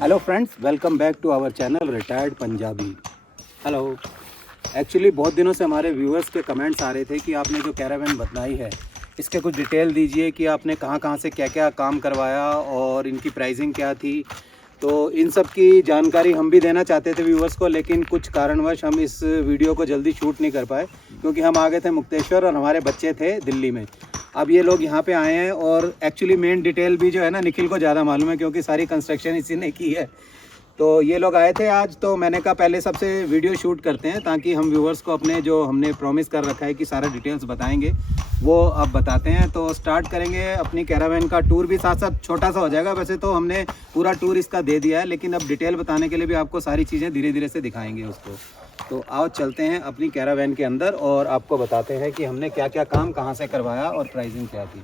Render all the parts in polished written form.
Hello friends, welcome back to our channel retired Punjabi. Hello. Actually बहुत दिनों से हमारे व्यूअर्स के कमेंट्स आ रहे थे कि आपने जो कैरावैन बनाई है इसके कुछ डिटेल दीजिए कि आपने कहाँ कहाँ से क्या क्या काम करवाया और इनकी प्राइसिंग क्या थी। तो इन सब की जानकारी हम भी देना चाहते थे व्यूअर्स को, लेकिन कुछ कारणवश हम इस वीडियो को जल्दी शूट नहीं कर पाए क्योंकि हम आ गए थे मुक्तेश्वर और हमारे बच्चे थे दिल्ली में। अब ये लोग यहाँ पे आए हैं और एक्चुअली मेन डिटेल भी जो है ना निखिल को ज़्यादा मालूम है क्योंकि सारी कंस्ट्रक्शन इसी ने की है। तो ये लोग आए थे आज, तो मैंने कहा पहले सबसे वीडियो शूट करते हैं ताकि हम व्यूवर्स को अपने जो हमने प्रॉमिस कर रखा है कि सारा डिटेल्स बताएंगे वो अब बताते हैं। तो स्टार्ट करेंगे अपनी कैरावैन का टूर भी, साथ साथ छोटा सा हो जाएगा। वैसे तो हमने पूरा टूर इसका दे दिया है, लेकिन अब डिटेल बताने के लिए भी आपको सारी चीज़ें धीरे धीरे से दिखाएंगे उसको। तो आओ चलते हैं अपनी कैरावैन के अंदर और आपको बताते हैं कि हमने क्या क्या काम कहाँ से करवाया और प्राइसिंग क्या थी।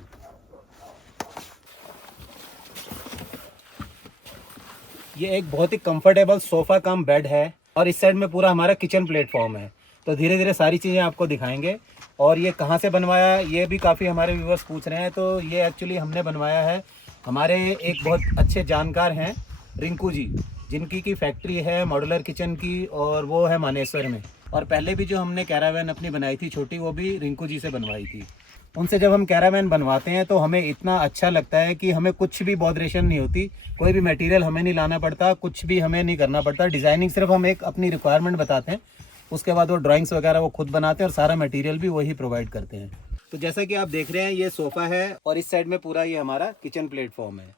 ये एक बहुत ही कंफर्टेबल सोफ़ा कम बेड है और इस साइड में पूरा हमारा किचन प्लेटफॉर्म है। तो धीरे धीरे सारी चीज़ें आपको दिखाएंगे। और ये कहाँ से बनवाया ये भी काफ़ी हमारे व्यूअर्स पूछ रहे हैं। तो ये एक्चुअली हमने बनवाया है, हमारे एक बहुत अच्छे जानकार हैं रिंकू जी, जिनकी की फैक्ट्री है मॉड्यूलर किचन की, और वो है मानेसर में। और पहले भी जो हमने कैरावैन अपनी बनाई थी छोटी, वो भी रिंकू जी से बनवाई थी। उनसे जब हम कैरावैन बनवाते हैं तो हमें इतना अच्छा लगता है कि हमें कुछ भी बॉदरेशन नहीं होती, कोई भी मटेरियल हमें नहीं लाना पड़ता, कुछ भी हमें नहीं करना पड़ता। डिज़ाइनिंग सिर्फ हम एक अपनी रिक्वायरमेंट बताते हैं, उसके बाद वो ड्राइंग्स वगैरह वो खुद बनाते हैं और सारा मटेरियल भी वही प्रोवाइड करते हैं। तो जैसा कि आप देख रहे हैं ये सोफ़ा है और इस साइड में पूरा ये हमारा किचन प्लेटफॉर्म है।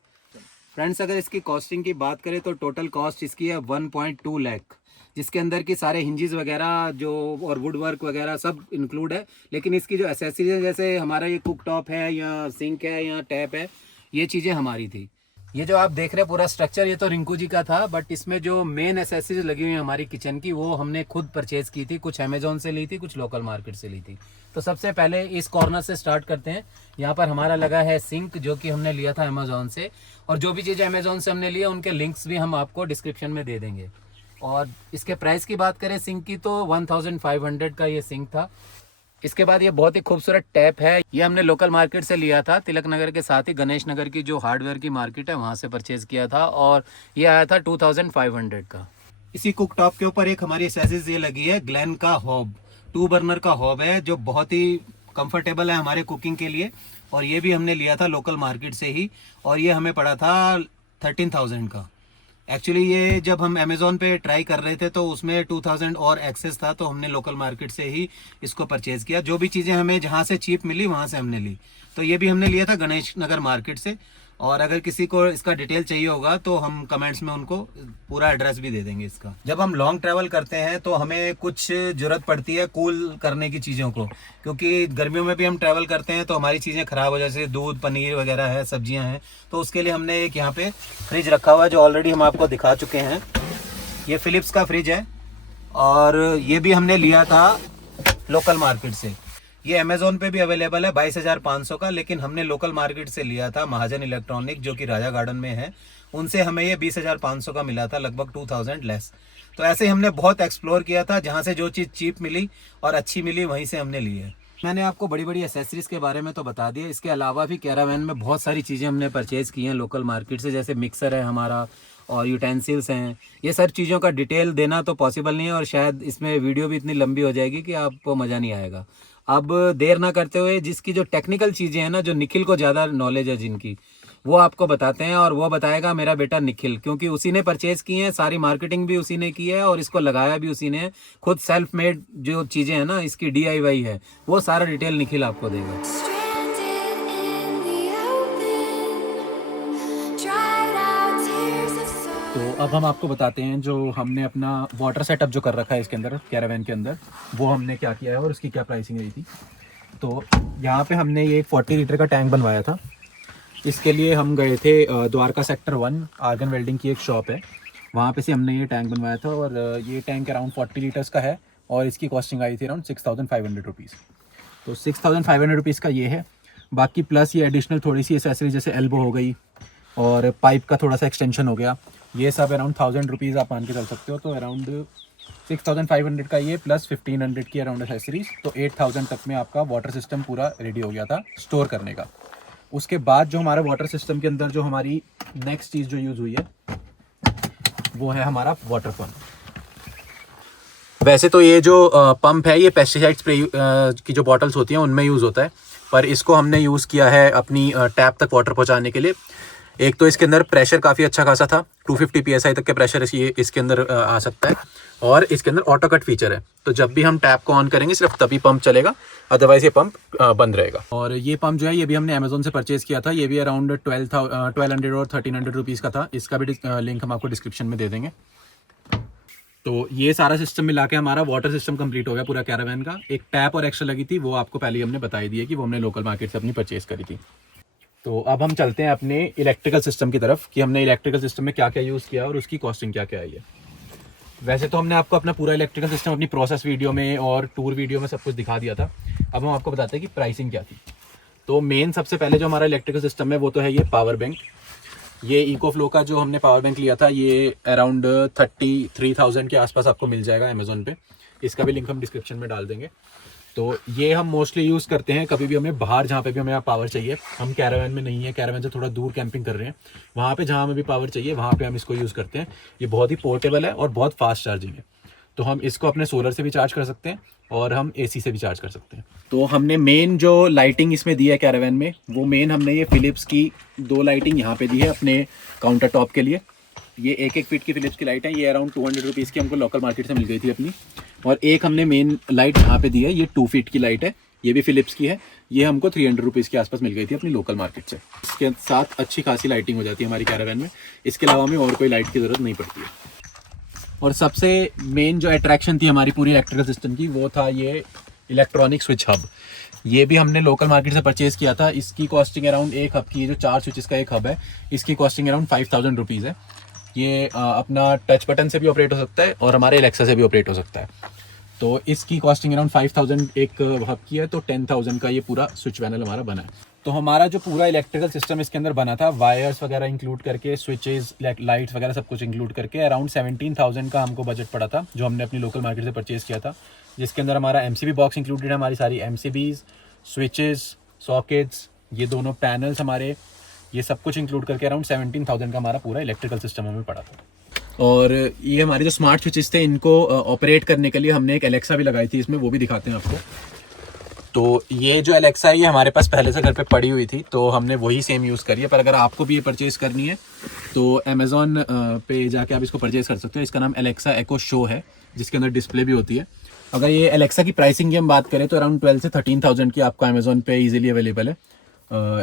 फ्रेंड्स, अगर इसकी कॉस्टिंग की बात करें तो टोटल कॉस्ट इसकी है 1.2 लाख, जिसके अंदर की सारे हिंजेस वगैरह जो और वुड वर्क वगैरह सब इंक्लूड है। लेकिन इसकी जो एसेसरीज है, जैसे हमारा ये कुक टॉप है या सिंक है या टैप है, ये चीज़ें हमारी थी। ये जो आप देख रहे हैं पूरा स्ट्रक्चर, ये तो रिंकू जी का था, बट इसमें जो मेन एसेसरीज लगी हुई है हमारी किचन की, वो हमने खुद परचेज की थी। कुछ अमेजोन से ली थी, कुछ लोकल मार्केट से ली थी। तो सबसे पहले इस कॉर्नर से स्टार्ट करते हैं। यहाँ पर हमारा लगा है सिंक, जो कि हमने लिया था अमेजोन से, और जो भी चीज़ें अमेजोन से हमने लिया उनके लिंक्स भी हम आपको डिस्क्रिप्शन में दे देंगे। और इसके प्राइस की बात करें सिंक की, तो 1500 का ये सिंक था। इसके बाद ये बहुत ही खूबसूरत टैप है, ये हमने लोकल मार्केट से लिया था, तिलक नगर के साथ ही गणेश नगर की जो हार्डवेयर की मार्केट है वहाँ से परचेज किया था, और ये आया था 2500 का। इसी कुक टॉप के ऊपर एक हमारी एक्सेसरीज ये लगी है, ग्लेन का हॉब 2 बर्नर का हॉब है, जो बहुत ही कंफर्टेबल है हमारे कुकिंग के लिए। और ये भी हमने लिया था लोकल मार्केट से ही, और ये हमें पड़ा था 13,000 का। एक्चुअली ये जब हम अमेज़ोन पे ट्राई कर रहे थे तो उसमें 2000 और एक्सेस था, तो हमने लोकल मार्केट से ही इसको परचेज़ किया। जो भी चीज़ें हमें जहाँ से चीप मिली वहाँ से हमने ली। तो ये भी हमने लिया था गणेश नगर मार्केट से। और अगर किसी को इसका डिटेल चाहिए होगा तो हम कमेंट्स में उनको पूरा एड्रेस भी दे देंगे इसका। जब हम लॉन्ग ट्रैवल करते हैं तो हमें कुछ ज़रूरत पड़ती है कूल करने की चीज़ों को, क्योंकि गर्मियों में भी हम ट्रैवल करते हैं तो हमारी चीज़ें ख़राब हो, जैसे दूध पनीर वगैरह है, सब्जियां हैं। तो उसके लिए हमने एक यहाँ पे फ्रिज रखा हुआ है जो ऑलरेडी हम आपको दिखा चुके हैं। ये फिलिप्स का फ्रिज है और ये भी हमने लिया था लोकल मार्केट से। ये अमेज़ोन पे भी अवेलेबल है 22,500 का, लेकिन हमने लोकल मार्केट से लिया था महाजन इलेक्ट्रॉनिक, जो कि राजा गार्डन में है। उनसे हमें ये 20,500 का मिला था, लगभग 2000 लेस। तो ऐसे हमने बहुत एक्सप्लोर किया था, जहाँ से जो चीज़ चीप मिली और अच्छी मिली वहीं से हमने ली है। मैंने आपको बड़ी बड़ी एसेसरीज के बारे में तो बता दिया, इसके अलावा भी कैरावैन में बहुत सारी चीज़ें हमने परचेज़ की हैं लोकल मार्केट से, जैसे मिक्सर है हमारा और यूटेंसिल्स हैं। ये सब चीज़ों का डिटेल देना तो पॉसिबल नहीं है, और शायद इसमें वीडियो भी इतनी लंबी हो जाएगी कि आपको मज़ा नहीं आएगा। अब देर ना करते हुए, जिसकी जो टेक्निकल चीज़ें हैं ना, जो निखिल को ज़्यादा नॉलेज है जिनकी, वो आपको बताते हैं। और वो बताएगा मेरा बेटा निखिल, क्योंकि उसी ने परचेज़ की है, सारी मार्केटिंग भी उसी ने की है और इसको लगाया भी उसी ने। खुद सेल्फ मेड जो चीज़ें हैं ना, इसकी DIY है, वो सारा डिटेल निखिल आपको देगा। तो अब हम आपको बताते हैं जो हमने अपना वाटर सेटअप जो कर रखा है इसके अंदर, कैरावैन के अंदर, वो हमने क्या किया है और उसकी क्या प्राइसिंग रही थी। तो यहाँ पे हमने ये एक 40 लीटर का टैंक बनवाया था। इसके लिए हम गए थे द्वारका सेक्टर 1, आर्गन वेल्डिंग की एक शॉप है, वहाँ पे से हमने ये टैंक बनवाया था। और ये टैंक अराउंड 40 लीटर्स का है और इसकी कॉस्टिंग आई थी अराउंड 6,500 रुपीज़। तो 6,500 रुपीज़ का ये है। बाकी प्लस ये एडिशनल थोड़ी सी एसेसरी, जैसे एल्बो हो गई और पाइप का थोड़ा सा एक्सटेंशन हो गया, ये सब अराउंड 1000 रुपीज़ आप मान के चल सकते हो। तो अराउंड 6,500 का ये, प्लस 1500 की अराउंड एसेसरीज, तो 8000 तक में आपका वाटर सिस्टम पूरा रेडी हो गया था स्टोर करने का। उसके बाद जो हमारा वाटर सिस्टम के अंदर जो हमारी नेक्स्ट चीज़ जो यूज़ हुई है वो है हमारा वाटर पंप। वैसे तो ये जो पंप है ये पेस्टिसाइड स्प्रे की जो बॉटल्स होती हैं उनमें यूज़ होता है, पर इसको हमने यूज़ किया है अपनी टैप तक वाटर पहुंचाने के लिए। एक तो इसके अंदर प्रेशर काफ़ी अच्छा खासा था, 250 PSI तक के प्रेशर इसके अंदर आ सकता है, और इसके अंदर ऑटो कट फीचर है, तो जब भी हम टैप को ऑन करेंगे सिर्फ तभी पंप चलेगा, अदरवाइज ये पंप बंद रहेगा। और ये पंप जो है ये भी हमने अमेजोन से परचेज़ किया था, ये भी अराउंड 1200 और 1300 रुपीज़ का था। इसका भी लिंक हम आपको डिस्क्रिप्शन में दे देंगे। तो ये सारा सिस्टम मिला के हमारा वाटर सिस्टम कंप्लीट हो गया पूरा कैरावैन का। एक टैप और एक्स्ट्रा लगी थी, वो आपको पहले ही हमने बताई दी है कि वो हमने लोकल मार्केट से अपनी परचेज़ करी थी। तो अब हम चलते हैं अपने इलेक्ट्रिकल सिस्टम की तरफ कि हमने इलेक्ट्रिकल सिस्टम में क्या क्या यूज़ किया और उसकी कॉस्टिंग क्या क्या आई है। वैसे तो हमने आपको अपना पूरा इलेक्ट्रिकल सिस्टम अपनी प्रोसेस वीडियो में और टूर वीडियो में सब कुछ दिखा दिया था। अब हम आपको बताते हैं कि प्राइसिंग क्या थी। तो मेन सबसे पहले जो हमारा इलेक्ट्रिकल सिस्टम है वो तो है ये पावर बैंक। ये इकोफ्लो का जो हमने पावर बैंक लिया था ये अराउंड 33,000 के आसपास आपको मिल जाएगा अमेजोन पे। इसका भी लिंक हम डिस्क्रिप्शन में डाल देंगे। तो ये हम मोस्टली यूज़ करते हैं कभी भी हमें बाहर, जहाँ पे भी हमें पावर चाहिए, हम कैरावैन में नहीं है, कैरावैन से थोड़ा दूर कैंपिंग कर रहे हैं, वहाँ पे जहाँ हमें भी पावर चाहिए वहाँ पे हम इसको यूज़ करते हैं। ये बहुत ही पोर्टेबल है और बहुत फास्ट चार्जिंग है, तो हम इसको अपने सोलर से भी चार्ज कर सकते हैं और हम AC से भी चार्ज कर सकते हैं। तो हमने मेन जो लाइटिंग इसमें दी है कैरावैन में, वो मेन हमने ये फिलिप्स की 2 लाइटिंग यहाँ पे दी है अपने काउंटर टॉप के लिए। ये 1-1 फीट की फिलिप्स की लाइट है, ये अराउंड 200 रुपीज़ की हमको लोकल मार्केट से मिल गई थी अपनी। और एक हमने मेन लाइट यहाँ पे दी है, ये 2 फीट की लाइट है, ये भी फिलिप्स की है, ये हमको 300 रुपीज़ के आसपास मिल गई थी अपनी लोकल मार्केट से। इसके साथ अच्छी खासी लाइटिंग हो जाती है हमारी कैरावैन में, इसके अलावा हमें और कोई लाइट की ज़रूरत नहीं पड़ती है। और सबसे मेन जो अट्रैक्शन थी हमारी पूरी इलेक्ट्रिकल सिस्टम की वो था ये इलेक्ट्रॉनिक स्विच हब। ये भी हमने लोकल मार्केट से परचेज़ किया था। इसकी कॉस्टिंग अराउंड एक हब की, जो 4 स्विचेस का एक हब है, इसकी कॉस्टिंग अराउंड 5000 रुपीज़ है। ये अपना टच बटन से भी ऑपरेट हो सकता है और हमारे एलेक्सा से भी ऑपरेट हो सकता है। तो इसकी कॉस्टिंग अराउंड 5000 एक हब की है, तो 10,000 का ये पूरा स्विच पैनल हमारा बना है। तो हमारा जो पूरा इलेक्ट्रिकल सिस्टम इसके अंदर बना था, वायर्स वगैरह इंक्लूड करके, स्विचेस, लाइट्स वगैरह सब कुछ इंक्लूड करके अराउंड 17,000 का हमको बजट पड़ा था, जो हमने अपनी लोकल मार्केट से परचेज़ किया था। जिसके अंदर हमारा MCB बॉक्स इंक्लूडेड है, हमारी सारी MCBs, स्विचेस, सॉकेट्स, ये दोनों पैनल्स हमारे, ये सब कुछ इंक्लूड करके अराउंड 17,000 का हमारा पूरा इलेक्ट्रिकल सिस्टम हमें पड़ा था। और ये हमारे जो स्मार्ट स्विचेस थे, इनको ऑपरेट करने के लिए हमने एक एलेक्सा भी लगाई थी इसमें, वो भी दिखाते हैं आपको। तो ये जो एलेक्सा है ये हमारे पास पहले से घर पे पड़ी हुई थी, तो हमने वही सेम यूज़ करी है। पर अगर आपको भी ये परचेज़ करनी है तो अमेज़ॉन पे जाके आप इसको परचेज़ कर सकते हो। इसका नाम एलेक्सा एको शो है, जिसके अंदर डिस्प्ले भी होती है। अगर ये एलेक्सा की प्राइसिंग की हम बात करें तो अराउंड 12 से 13,000 की आपको अमेज़ॉन पे ईजिली अवेलेबल है।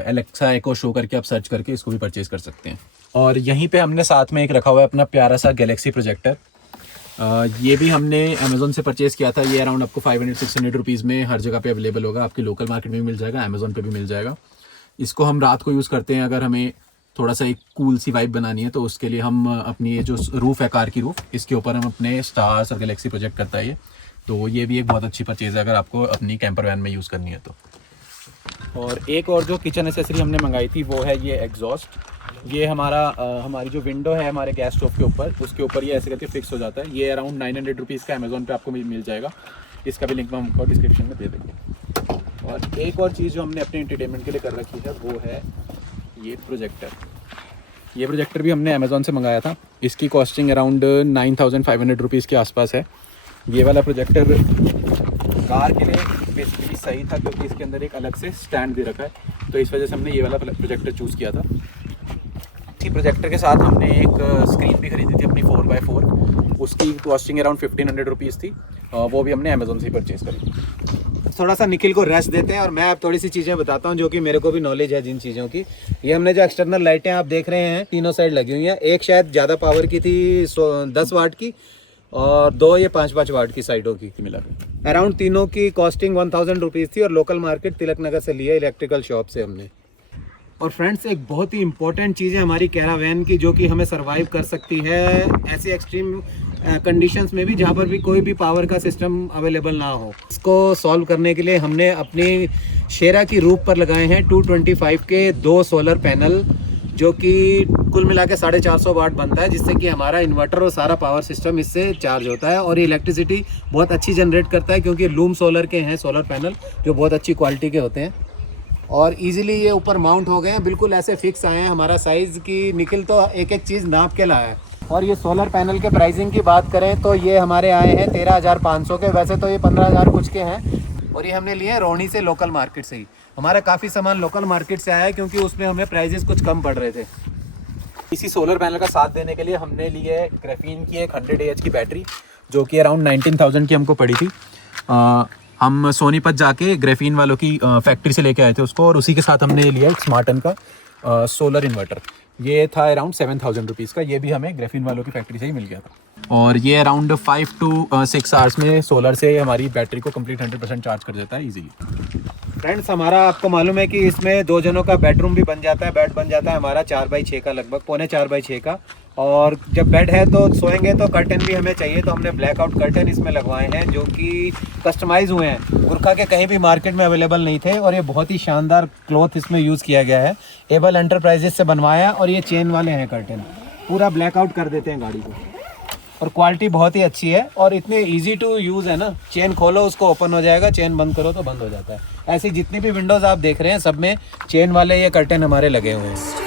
एलेक्सा एको शो करके आप सर्च करके इसको भी परचेज़ कर सकते हैं। और यहीं पे हमने साथ में एक रखा हुआ है अपना प्यारा सा गैलेक्सी प्रोजेक्टर। ये भी हमने अमेज़ॉन से परचेज़ किया था। ये अराउंड आपको 500-600 रुपीज़ में हर जगह पे अवेलेबल होगा, आपकी लोकल मार्केट में भी मिल जाएगा, अमेज़ॉन पे भी मिल जाएगा। इसको हम रात को यूज़ करते हैं, अगर हमें थोड़ा सा एक कूल सी वाइब बनानी है तो उसके लिए हम अपनी ये जो रूफ़ है कार की रूफ़, इसके ऊपर हम अपने स्टार्स और गैलेक्सी प्रोजेक्ट करता है ये। तो ये भी एक बहुत अच्छी परचेज़ है अगर आपको अपनी कैंपर वैन में यूज़ करनी है तो। और एक और जो किचन एसेसरी हमने मंगाई थी वो है ये एग्जॉस्ट। ये हमारी जो विंडो है हमारे गैस स्टोव के ऊपर, उसके ऊपर ये ऐसे करके फिक्स हो जाता है। ये अराउंड 900 रुपीज़ का अमेज़ॉन पे आपको मिल जाएगा। इसका भी लिंक मैं हमको डिस्क्रिप्शन में दे देंगे। और एक और चीज़ जो हमने अपने एंटरटेनमेंट के लिए कर रखी है वो है ये प्रोजेक्टर। ये प्रोजेक्टर भी हमने अमेज़ॉन से मंगाया था। इसकी कॉस्टिंग अराउंड 9,500 रुपीज़ के आसपास है। ये वाला प्रोजेक्टर कार के लिए बेसिकली सही था क्योंकि इसके अंदर एक अलग से स्टैंड दे रखा है, तो इस वजह से हमने ये वाला प्रोजेक्टर चूज़ किया था। इसी प्रोजेक्टर के साथ हमने एक स्क्रीन भी खरीदी थी अपनी 4x4, उसकी कॉस्टिंग अराउंड 1500 रुपीज़ थी। वो भी हमने अमेज़ॉन से ही परचेज़ करी। थोड़ा सा निखिल को रेस्ट देते हैं और मैं अब थोड़ी सी चीज़ें बताता हूँ जो कि मेरे को भी नॉलेज है जिन चीज़ों की। ये हमने जो एक्सटर्नल लाइटें आप देख रहे हैं तीनों साइड लगी हुई हैं। एक शायद ज़्यादा पावर की थी 10 वाट की, और 2 ये 5-5 वाट की साइडों की मिला के अराउंड तीनों की कॉस्टिंग 1000 रुपीज़ थी। और लोकल मार्केट तिलक नगर से लिया, इलेक्ट्रिकल शॉप से हमने। और फ्रेंड्स, एक बहुत ही इंपॉर्टेंट चीज़ है हमारी कैरावैन की जो कि हमें सरवाइव कर सकती है ऐसी एक्सट्रीम कंडीशंस में भी जहाँ पर भी कोई भी पावर का सिस्टम अवेलेबल ना हो। इसको सॉल्व करने के लिए हमने अपनी शेरा की रूफ पर लगाए हैं 225 के 2 सोलर पैनल, जो कि कुल मिला के 450 वाट बनता है, जिससे कि हमारा इन्वर्टर और सारा पावर सिस्टम इससे चार्ज होता है। और ये इलेक्ट्रिसिटी बहुत अच्छी जनरेट करता है क्योंकि लूम सोलर के हैं सोलर पैनल, जो बहुत अच्छी क्वालिटी के होते हैं। और इजीली ये ऊपर माउंट हो गए हैं, बिल्कुल ऐसे फिक्स आए हैं। हमारा साइज़ की निखिल तो एक एक चीज़ नाप के लाया है। और ये सोलर पैनल के प्राइसिंग की बात करें तो ये हमारे आए हैं 13,500 के, वैसे तो ये 15,000 कुछ के हैं। और ये हमने लिए हैं रोहिणी से, लोकल मार्केट से ही। हमारा काफ़ी सामान लोकल मार्केट से आया है क्योंकि उसमें हमें प्राइजेस कुछ कम पड़ रहे थे। इसी सोलर पैनल का साथ देने के लिए हमने लिए ग्राफीन की एक 100 AH की बैटरी, जो कि अराउंड 19,000 की हमको पड़ी थी। हम सोनीपत जाके ग्राफीन वालों की फैक्ट्री से लेके आए थे उसको, और उसी के साथ हमने लिया एक स्मार्टन का सोलर इन्वर्टर। ये था अराउंड 7,000 रुपीज़ का, ये भी हमें ग्राफीन वालों की फैक्ट्री से ही मिल गया था। और ये अराउंड 5 to 6 आवर्स में सोलर से हमारी बैटरी को कंप्लीट 100% चार्ज कर देता है ईजीली। फ्रेंड्स, हमारा आपको मालूम है कि इसमें 2 जनों का बेडरूम भी बन जाता है, बेड बन जाता है हमारा 4x6 का, लगभग 3.25x6 का। और जब बेड है तो सोएंगे तो कर्टन भी हमें चाहिए, तो हमने ब्लैकआउट कर्टन इसमें लगवाए हैं जो कि कस्टमाइज़ हुए हैं, गुरखा के कहीं भी मार्केट में अवेलेबल नहीं थे। और ये बहुत ही शानदार क्लॉथ इसमें यूज़ किया गया है, एबल एंटरप्राइजेस से बनवाया। और ये चेन वाले हैं कर्टन, पूरा ब्लैकआउट कर देते हैं गाड़ी को, और क्वालिटी बहुत ही अच्छी है। और इतने इजी टू यूज़ है ना, चेन खोलो उसको ओपन हो जाएगा, चेन बंद करो तो बंद हो जाता है। ऐसी जितनी भी विंडोज़ आप देख रहे हैं सब में चेन वाले ये कर्टन हमारे लगे हुए हैं।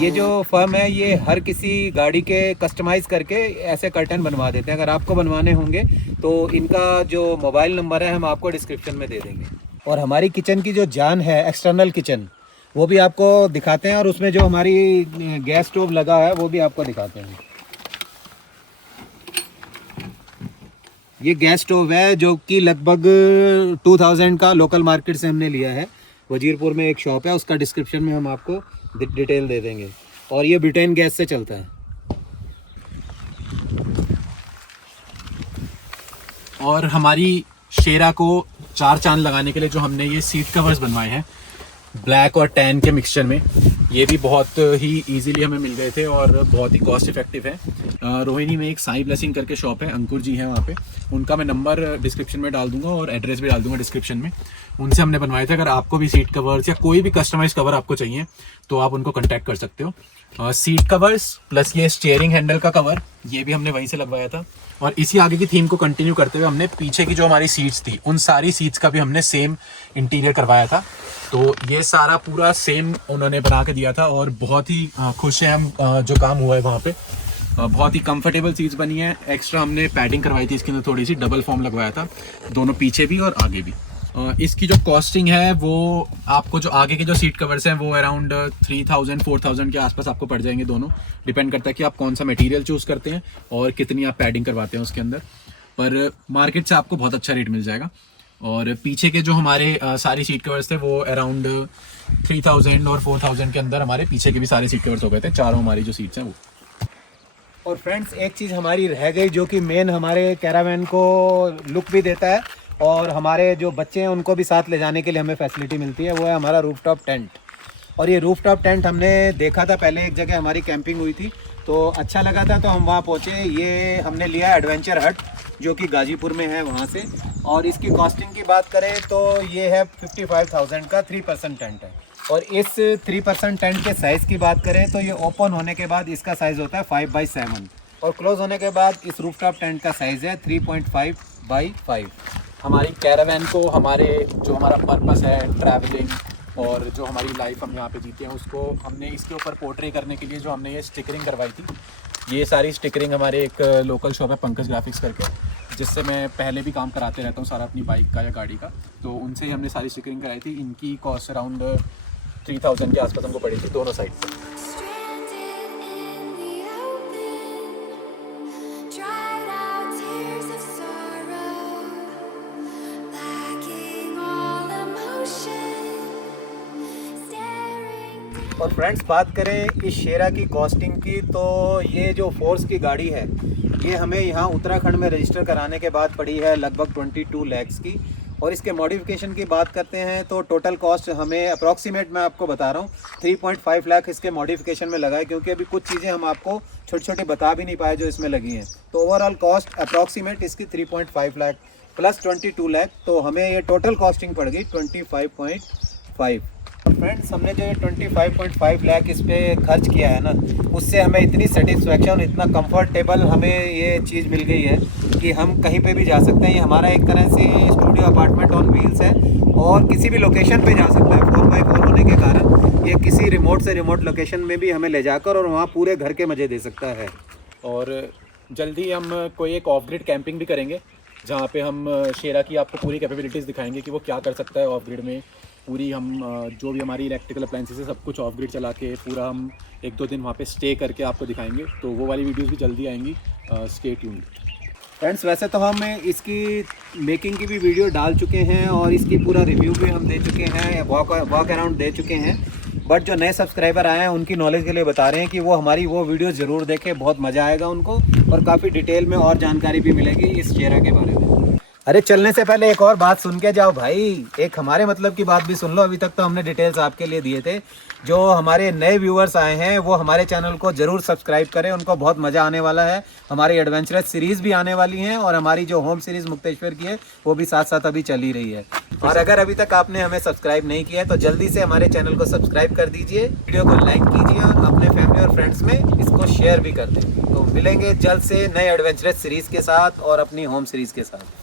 ये जो फर्म है ये हर किसी गाड़ी के कस्टमाइज़ करके ऐसे कर्टन बनवा देते हैं। अगर आपको बनवाने होंगे तो इनका जो मोबाइल नंबर है हम आपको डिस्क्रिप्शन में दे देंगे। और हमारी किचन की जो जान है, एक्सटर्नल किचन, वो भी आपको दिखाते हैं। और उसमें जो हमारी गैस स्टोव लगा है वो भी आपको दिखाते हैं। ये गैस स्टोव है जो कि लगभग 2000 का लोकल मार्केट से हमने लिया है। वजीरपुर में एक शॉप है, उसका डिस्क्रिप्शन में हम आपको डिटेल दे देंगे। और ये ब्यूटेन गैस से चलता है। और हमारी शेरा को 4 चांद लगाने के लिए जो हमने ये सीट कवर्स बनवाए हैं ब्लैक और टैन के मिक्सचर में, ये भी बहुत ही इजीली हमें मिल गए थे और बहुत ही कॉस्ट इफेक्टिव है। रोहिणी में एक साई ब्लेसिंग करके शॉप है, अंकुर जी हैं वहाँ पे, उनका मैं नंबर डिस्क्रिप्शन में डाल दूंगा और एड्रेस भी डाल दूंगा डिस्क्रिप्शन में। उनसे हमने बनवाए थे। अगर आपको भी सीट कवर्स या कोई भी कस्टमाइज कवर आपको चाहिए तो आप उनको कॉन्टैक्ट कर सकते हो। सीट कवर्स प्लस ये स्टीयरिंग हैंडल का कवर, ये भी हमने वहीं से लगवाया था। और इसी आगे की थीम को कंटिन्यू करते हुए हमने पीछे की जो हमारी सीट्स थी उन सारी सीट्स का भी हमने सेम इंटीरियर करवाया था। तो ये सारा पूरा सेम उन्होंने बना के दिया था और बहुत ही खुश हैं हम जो काम हुआ है वहाँ पे। बहुत ही कंफर्टेबल सीट्स बनी है। एक्स्ट्रा हमने पैडिंग करवाई थी इसके अंदर, थोड़ी सी डबल फॉर्म लगवाया था, दोनों पीछे भी और आगे भी। इसकी जो कॉस्टिंग है वो आपको, जो आगे के जो सीट कवर्स हैं वो अराउंड 3000-4000 के आसपास आपको पड़ जाएंगे दोनों। डिपेंड करता है कि आप कौन सा मटेरियल चूज़ करते हैं और कितनी आप पैडिंग करवाते हैं उसके अंदर। पर मार्केट से आपको बहुत अच्छा रेट मिल जाएगा। और पीछे के जो हमारे सारी सीट कवर्स थे वो अराउंड 3000 और 4000 के अंदर हमारे पीछे के भी सारे सीट कवर्स हो गए थे, चारों हमारी जो सीट्स हैं वो। और फ्रेंड्स, एक चीज़ हमारी रह गई जो कि मेन हमारे कैरावैन को लुक भी देता है और हमारे जो बच्चे हैं उनको भी साथ ले जाने के लिए हमें फैसिलिटी मिलती है, वो है हमारा रूफटॉप टेंट। और ये रूफटॉप टेंट हमने देखा था पहले, एक जगह हमारी कैंपिंग हुई थी तो अच्छा लगा था तो हम वहाँ पहुँचे। ये हमने लिया एडवेंचर हट जो कि गाजीपुर में है वहाँ से। और इसकी कॉस्टिंग की बात करें तो ये है 55,000 का 3% टेंट है। और इस 3% टेंट के साइज़ की बात करें तो ये ओपन होने के बाद इसका साइज़ होता है 5x7 और क्लोज होने के बाद इस रूफटॉप टेंट का साइज़ है 3.5x5। हमारी कैरावैन को, हमारे जो हमारा पर्पस है ट्रैवलिंग और जो हमारी लाइफ हम यहाँ पे जीते हैं, उसको हमने इसके ऊपर पोर्ट्रे करने के लिए जो हमने ये स्टिकरिंग करवाई थी। ये सारी स्टिकरिंग हमारे एक लोकल शॉप है पंकज ग्राफिक्स करके, जिससे मैं पहले भी काम कराते रहता हूँ सारा अपनी बाइक का या गाड़ी का, तो उनसे ही हमने सारी स्टिकरिंग कराई थी। इनकी कॉस्ट अराउंड 3000 के आसपास हमको पड़ी थी दोनों साइड से। और फ्रेंड्स, बात करें इस शेरा की कॉस्टिंग की तो ये जो फोर्स की गाड़ी है ये हमें यहाँ उत्तराखंड में रजिस्टर कराने के बाद पड़ी है लगभग 22 लाख की। और इसके मॉडिफिकेशन की बात करते हैं तो टोटल कॉस्ट हमें अप्रॉक्सीमेट, मैं आपको बता रहा हूँ, 3.5 लाख इसके मॉडिफिकेशन में लगा है, क्योंकि अभी कुछ चीज़ें हम आपको छोटे छोटे बता भी नहीं पाए जो इसमें लगी हैं। तो ओवरऑल कॉस्ट अप्रॉक्सीमेट इसकी 3.5 लाख प्लस 22 लाख, तो हमें ये टोटल कॉस्टिंग पड़ गई 25.5। फ्रेंड्स, हमने जो ये 25.5 लाख इस पर खर्च किया है ना, उससे हमें इतनी सेटिस्फेक्शन, इतना कंफर्टेबल हमें ये चीज़ मिल गई है कि हम कहीं पे भी जा सकते हैं। ये हमारा एक तरह से स्टूडियो अपार्टमेंट ऑन व्हील्स है और किसी भी लोकेशन पे जा सकता है 4x4 होने के कारण। ये किसी रिमोट से रिमोट लोकेशन में भी हमें ले जाकर और वहाँ पूरे घर के मज़े दे सकता है। और जल्दी हम कोई एक ऑफ ग्रिड कैंपिंग भी करेंगे, जहाँ पे हम शेरा की आपको पूरी कैपेबिलिटीज़ दिखाएंगे कि वो क्या कर सकता है ऑफ ग्रिड में। पूरी हम जो भी हमारी इलेक्ट्रिकल अप्लाइंसेस है सब कुछ ऑफ ग्रिड चला के पूरा हम 1-2 दिन वहाँ पे स्टे करके आपको दिखाएंगे। तो वो वाली वीडियोस भी जल्दी आएंगी, स्टे ट्यून्ड। फ्रेंड्स, वैसे तो हम इसकी मेकिंग की भी वीडियो डाल चुके हैं और इसकी पूरा रिव्यू भी हम दे चुके हैं, वॉक अराउंड दे चुके हैं। बट जो नए सब्सक्राइबर आए हैं उनकी नॉलेज के लिए बता रहे हैं कि वो हमारी वो वीडियो ज़रूर देखें, बहुत मज़ा आएगा उनको और काफ़ी डिटेल में और जानकारी भी मिलेगी इस शेरा के बारे में। अरे चलने से पहले एक और बात सुन के जाओ भाई, एक हमारे मतलब की बात भी सुन लो। अभी तक तो हमने डिटेल्स आपके लिए दिए थे। जो हमारे नए व्यूअर्स आए हैं वो हमारे चैनल को ज़रूर सब्सक्राइब करें, उनको बहुत मज़ा आने वाला है। हमारी एडवेंचरस सीरीज़ भी आने वाली हैं और हमारी जो होम सीरीज़ मुक्तेश्वर की है वो भी साथ साथ अभी चल ही रही है। और अगर अभी तक आपने हमें सब्सक्राइब नहीं किया है तो जल्दी से हमारे चैनल को सब्सक्राइब कर दीजिए, वीडियो को लाइक कीजिए और अपने फैमिली और फ्रेंड्स में इसको शेयर भी कर दें। तो मिलेंगे जल्द से नए एडवेंचरस सीरीज़ के साथ और अपनी होम सीरीज़ के साथ।